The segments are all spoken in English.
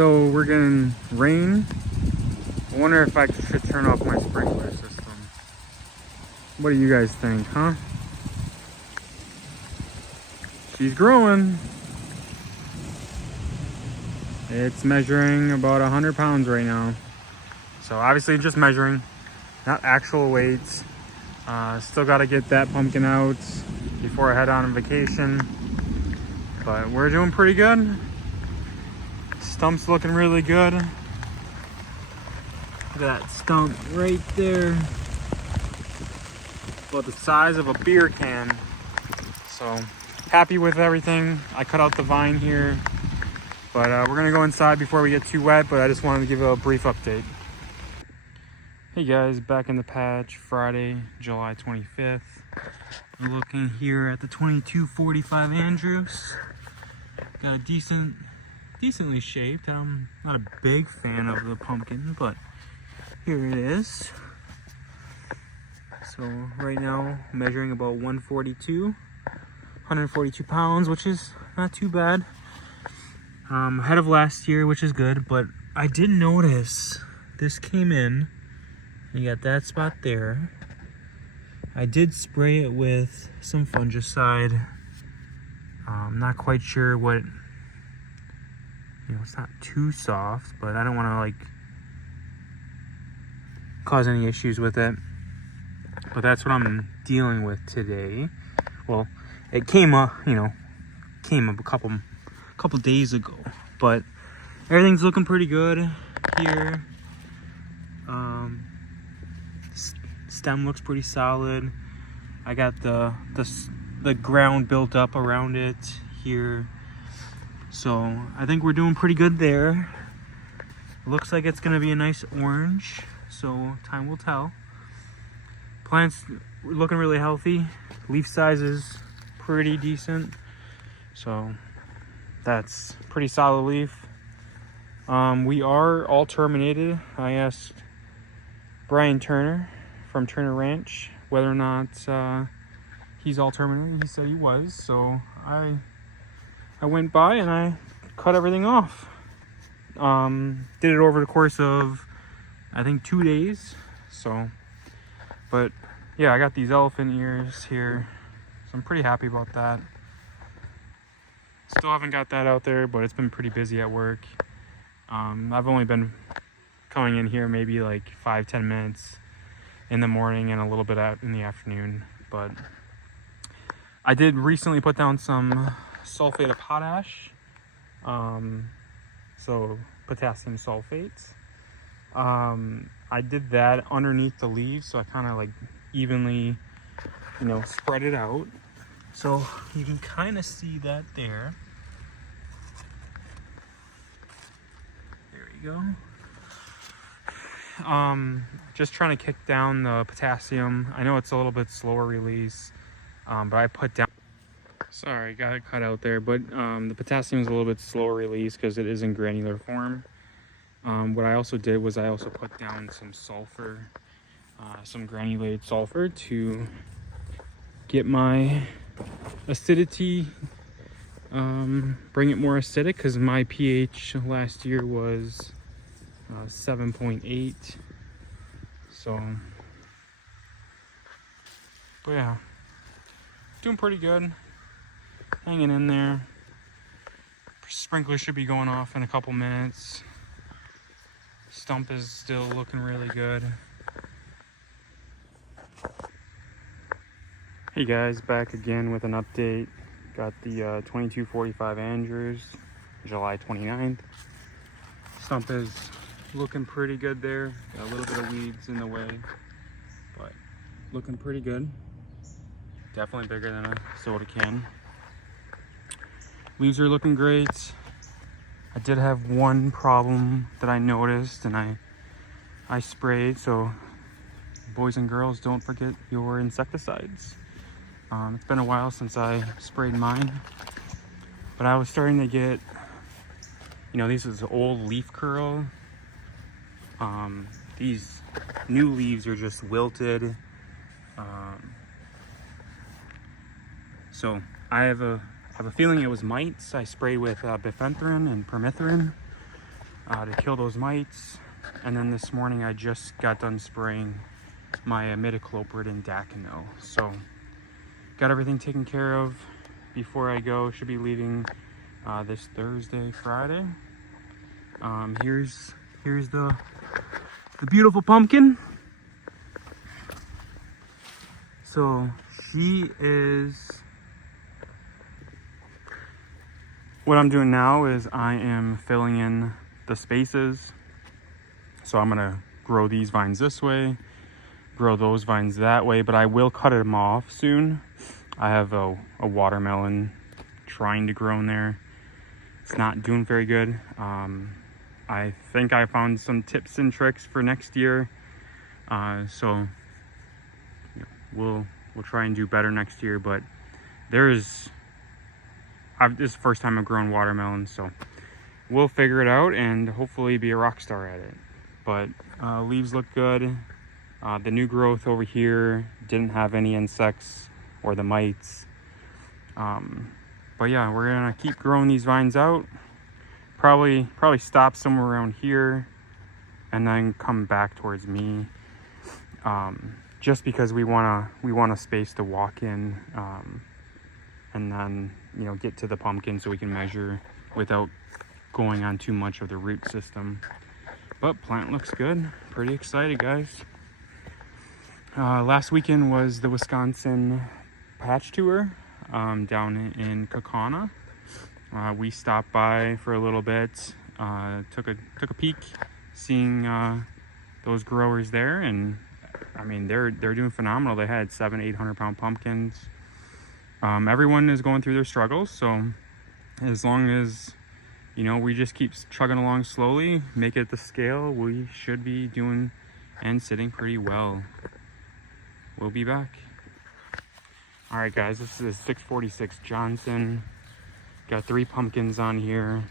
So we're getting rain. I wonder if I should turn off my sprinkler system. What do you guys think, huh? She's growing. It's measuring about 100 pounds right now. So obviously just measuring, not actual weights. Still got to get that pumpkin out before I head on vacation. But we're doing pretty good. Stump's looking really good. Look at that stump right there. About the size of a beer can. So happy with everything. I cut out the vine here. But we're gonna go inside before we get too wet, but I just wanted to give a brief update. Hey guys, back in the patch, Friday, July 25th. We're looking here at the 2245 Andrews. Got a decently shaped. I'm not a big fan of the pumpkin, but here it is. So right now, measuring about 142 pounds, which is not too bad. Ahead of last year, which is good, but I did notice this came in. You got that spot there. I did spray it with some fungicide. Not quite sure what, it's not too soft, but I don't want to like cause any issues with it. But that's what I'm dealing with today. Well, it came up, a couple days ago, but everything's looking pretty good here. Stem looks pretty solid. I got the ground built up around it here, so I think we're doing pretty good there. Looks like it's gonna be a nice orange, so time will tell. Plants looking really healthy. Leaf size is pretty decent, so that's pretty solid leaf. We are all terminated. I asked Brian Turner from Turner Ranch whether or not he's all terminated. He said he was, so I went by and I cut everything off. Did it over the course of I think 2 days. So, but yeah, I got these elephant ears here, so I'm pretty happy about that. Still haven't got that out there, but it's been pretty busy at work. I've only been coming in here maybe like 5-10 minutes in the morning and a little bit out in the afternoon. But I did recently put down some sulfate of potash, so potassium sulfates. I did that underneath the leaves, so I kind of like evenly, spread it out. So you can kind of see that there. There you go. Just trying to kick down the potassium. I know it's a little bit slower release, but I put down, sorry, got it cut out there, but the potassium is a little bit slower release because it is in granular form. What I also did was I also put down some sulfur, some granulated sulfur to get my acidity, bring it more acidic, because my pH last year was 7.8. So, but yeah, doing pretty good, hanging in there. Sprinkler should be going off in a couple minutes. Stump is still looking really good. Hey guys, back again with an update. Got the 2245 Andrews, July 29th. Stump is looking pretty good there. Got a little bit of weeds in the way, but looking pretty good. Definitely bigger than a soda can. Leaves are looking great. I did have one problem that I noticed, and I sprayed, so boys and girls, don't forget your insecticides. It's been a while since I sprayed mine, but I was starting to get, this is old leaf curl. These new leaves are just wilted. So I have a feeling it was mites. I sprayed with bifenthrin and permethrin. to kill those mites. And then this morning I just got done spraying my imidacloprid and Daconil. So got everything taken care of before I go. Should be leaving this Thursday, Friday. Here's the beautiful pumpkin. So she is, what I'm doing now is I am filling in the spaces. So I'm gonna grow these vines this way, grow those vines that way, but I will cut them off soon. I have a watermelon trying to grow in there. It's not doing very good. I think I found some tips and tricks for next year. So we'll try and do better next year, but this is the first time I've grown watermelon, so we'll figure it out and hopefully be a rock star at it. But leaves look good. The new growth over here didn't have any insects or the mites. But yeah, we're gonna keep growing these vines out. Probably stop somewhere around here and then come back towards me. Just because we want a space to walk in, and then get to the pumpkin so we can measure without going on too much of the root system. But plant looks good. Pretty excited, guys. Last weekend was the Wisconsin patch tour down in Kaukauna. We stopped by for a little bit, took a peek, seeing those growers there, and I mean they're doing phenomenal. They had 700-800 pound pumpkins. Everyone is going through their struggles, so as long as we just keep chugging along slowly, make it the scale, we should be doing and sitting pretty well. We'll be back. All right, guys, this is 646 Johnson. Got 3 pumpkins on here.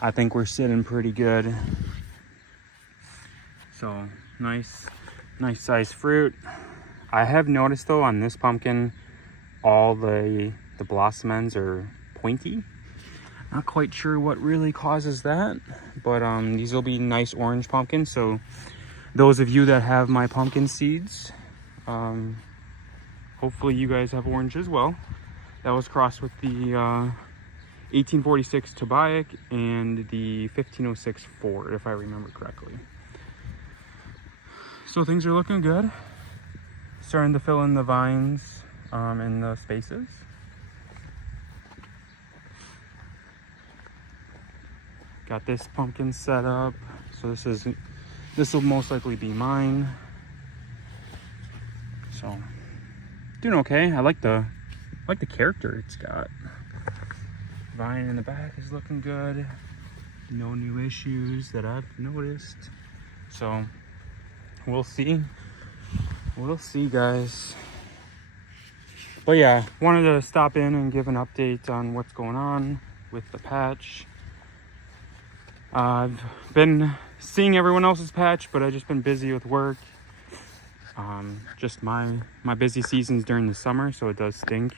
I think we're sitting pretty good. So nice size fruit. I have noticed though on this pumpkin, all the blossom ends are pointy. Not quite sure what really causes that, but these will be nice orange pumpkins. So those of you that have my pumpkin seeds, hopefully you guys have orange as well. That was crossed with the 1846 Tobiac and the 1506 Ford, if I remember correctly. So things are looking good. Starting to fill in the vines in the spaces. Got this pumpkin set up. So this will most likely be mine. So doing okay. I like the character it's got. Vine in the back is looking good. No new issues that I've noticed. So we'll see, guys. But yeah, wanted to stop in and give an update on what's going on with the patch. I've been seeing everyone else's patch, but I've just been busy with work. Just my busy seasons during the summer, so it does stink.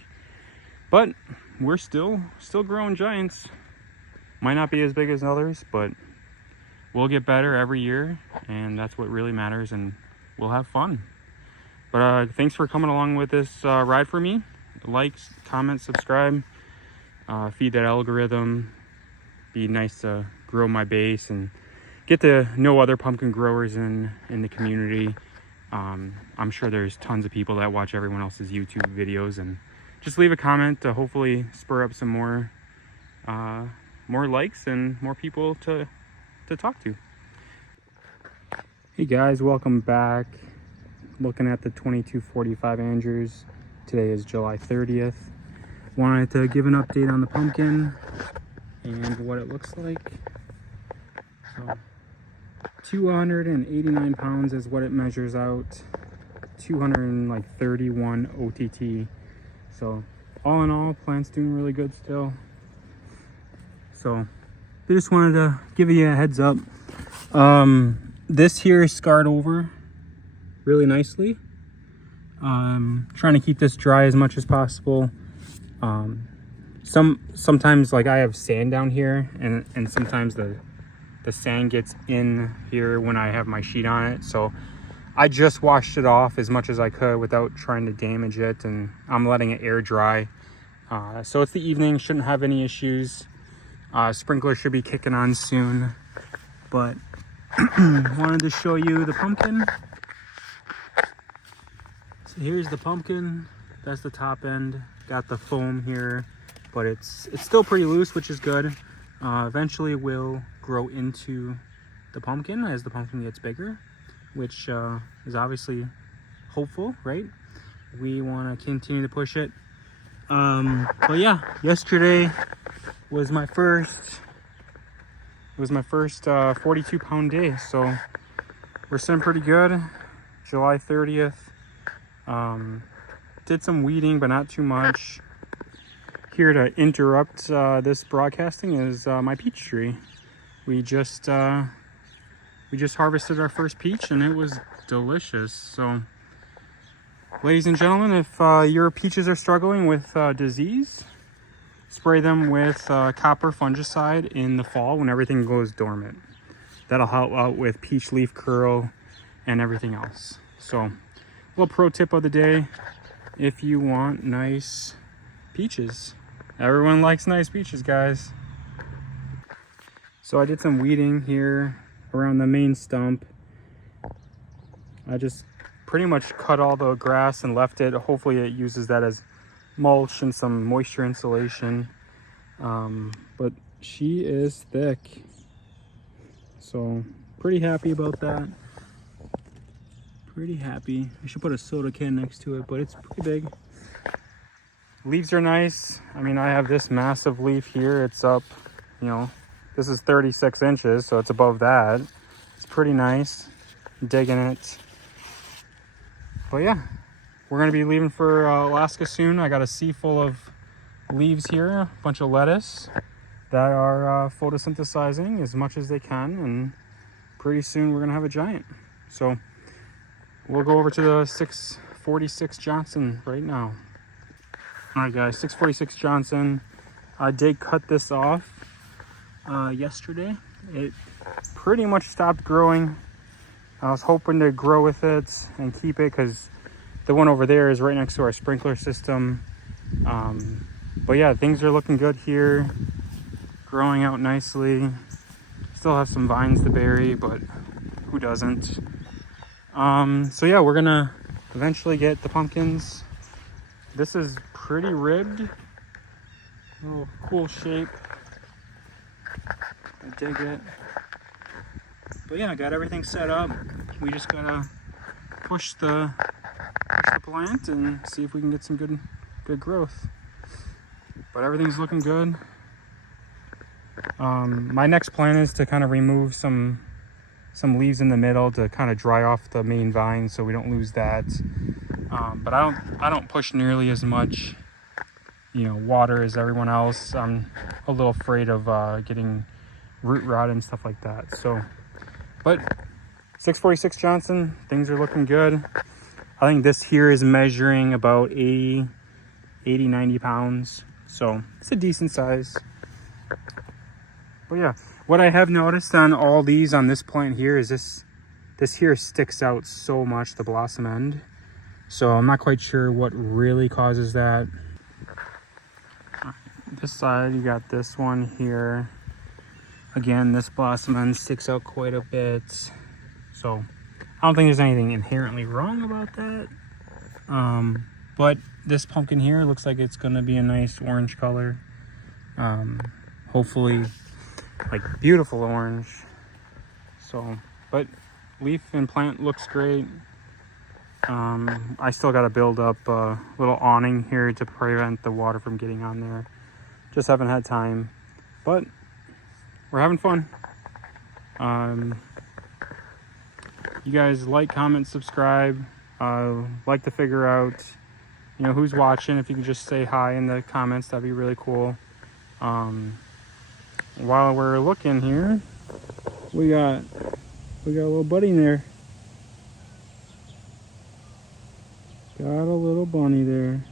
But we're still growing giants. Might not be as big as others, but we'll get better every year, and that's what really matters, and we'll have fun. But thanks for coming along with this ride for me. Like, comment, subscribe, feed that algorithm. Be nice to grow my base and get to know other pumpkin growers in the community. I'm sure there's tons of people that watch everyone else's YouTube videos, and just leave a comment to hopefully spur up some more likes and more people to talk to. Hey guys, welcome back. Looking at the 2245 Andrews. Today is July 30th. Wanted to give an update on the pumpkin and what it looks like. So 289 pounds is what it measures out. 231 OTT. So all in all, plant's doing really good still. So I just wanted to give you a heads up. This here is scarred over really nicely. Trying to keep this dry as much as possible. Sometimes like I have sand down here, and sometimes the the sand gets in here when I have my sheet on it. So I just washed it off as much as I could without trying to damage it, and I'm letting it air dry. So it's the evening, shouldn't have any issues. Sprinkler should be kicking on soon, but wanted to show you the pumpkin. So here's the pumpkin. That's the top end. Got the foam here, but it's still pretty loose, which is good. Eventually will grow into the pumpkin as the pumpkin gets bigger, which is obviously hopeful, right? We want to continue to push it. But yeah, yesterday was my first 42 pound day, so we're sitting pretty good. July 30th. Did some weeding, but not too much. Here to interrupt this broadcasting is my peach tree. We just harvested our first peach, and it was delicious. So, ladies and gentlemen, if your peaches are struggling with disease, spray them with copper fungicide in the fall when everything goes dormant. That'll help out with peach leaf curl and everything else. So, little pro tip of the day: if you want nice peaches. Everyone likes nice peaches, guys. So I did some weeding here around the main stump. I just pretty much cut all the grass and left it. Hopefully it uses that as mulch and some moisture insulation. But she is thick. So pretty happy about that. Pretty happy. I should put a soda can next to it, but it's pretty big. Leaves are nice. I mean, I have this massive leaf here. It's up, you know, this is 36 inches, so it's above that. It's pretty nice. I'm digging it. But yeah, we're gonna be leaving for Alaska soon. I got a sea full of leaves here, a bunch of lettuce that are photosynthesizing as much as they can, and pretty soon we're gonna have a giant. So we'll go over to the 646 Johnson right now. All right, guys, 646 Johnson. I did cut this off yesterday. It pretty much stopped growing. I was hoping to grow with it and keep it because the one over there is right next to our sprinkler system. But yeah, things are looking good here. Growing out nicely. Still have some vines to bury, but who doesn't? So yeah, we're gonna eventually get the pumpkins. This is pretty ribbed. Little cool shape. I dig it. But yeah, I got everything set up. We just gotta push the plant and see if we can get some good growth. But everything's looking good. My next plan is to kind of remove some leaves in the middle to kind of dry off the main vine so we don't lose that. But I don't push nearly as much, you know, water as everyone else. I'm a little afraid of getting root rot and stuff like that. So, but 646 Johnson, things are looking good. I think this here is measuring about 90 pounds. So it's a decent size. But yeah, what I have noticed on all these on this plant here is this here sticks out so much, the blossom end. So I'm not quite sure what really causes that. This side, you got this one here. Again, this blossom end sticks out quite a bit. So I don't think there's anything inherently wrong about that. But this pumpkin here looks like it's gonna be a nice orange color. Hopefully, like beautiful orange. So, but leaf and plant looks great. I still got to build up a little awning here to prevent the water from getting on there. Just haven't had time, but we're having fun. You guys like, comment, subscribe. Like to figure out, you know, who's watching. If you could just say hi in the comments, that'd be really cool. While we're looking here, we got a little buddy in there. Got a little bunny there.